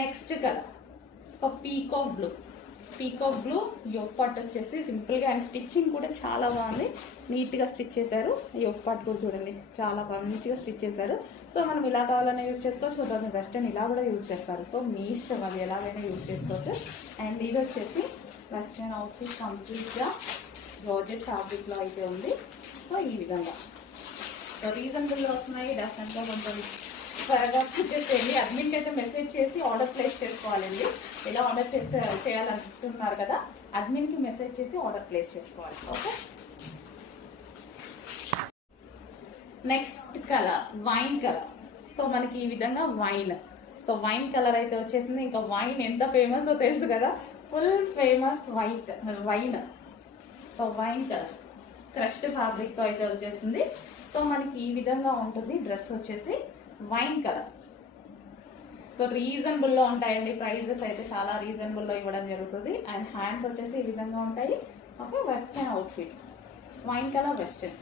Next colour so peacock blue yoke part వచ్చేసి సింపుల్గా and stitching కూడా చాలా బాగుంది, నీట్గా స్టిచ్ చేశారు. యోగ్ పార్ట్ కూడా చూడండి చాలా మంచిగా స్టిచ్ చేశారు. సో మనం ఇలా కావాలన్నా యూజ్ చేసుకోవచ్చు, కొంతమంది వెస్టర్న్ ఇలా కూడా యూజ్ చేస్తారు. సో మీ ఇష్టం, అది ఎలాగైనా యూజ్ చేసుకోవచ్చు. అండ్ ఇది వచ్చేసి వెస్టర్న్ అవుట్ఫిట్ కంప్లీట్గా జార్జెట్ ఫ్యాబ్రిక్లో అయితే ఉంది. సో ఈ విధంగా సో రీజనబుల్గా వస్తున్నాయి. డెఫినెట్గా కొంచెం త్వరగా పర్చేస్ చేయండి. అడ్మిన్కి అయితే మెసేజ్ చేసి ఆర్డర్ ప్లేస్ చేసుకోవాలండి. ఇలా ఆర్డర్ చేయాలనుకుంటున్నారు కదా, అడ్మిన్కి మెసేజ్ చేసి ఆర్డర్ ప్లేస్ చేసుకోవాలి. Okay, next colour wine colour. So మనకి ఈ విధంగా వైన్ కలర్ అయితే వచ్చేసింది. ఇంకా వైన్ ఎంత ఫేమస్ తెలుసు కదా, full famous wine. So wine colour crushed ఫ్యాబ్రిక్తో అయితే వచ్చేసింది. సో మనకి ఈ విధంగా ఉంటుంది డ్రెస్ వచ్చేసి వైన్ కలర్. సో రీజనబుల్లో ఉంటాయండి, ప్రైజెస్ అయితే చాలా రీజనబుల్లో ఇవ్వడం జరుగుతుంది. అండ్ హ్యాండ్స్ వచ్చేసి ఈ విధంగా ఉంటాయి. Okay, western outfit wine colour western.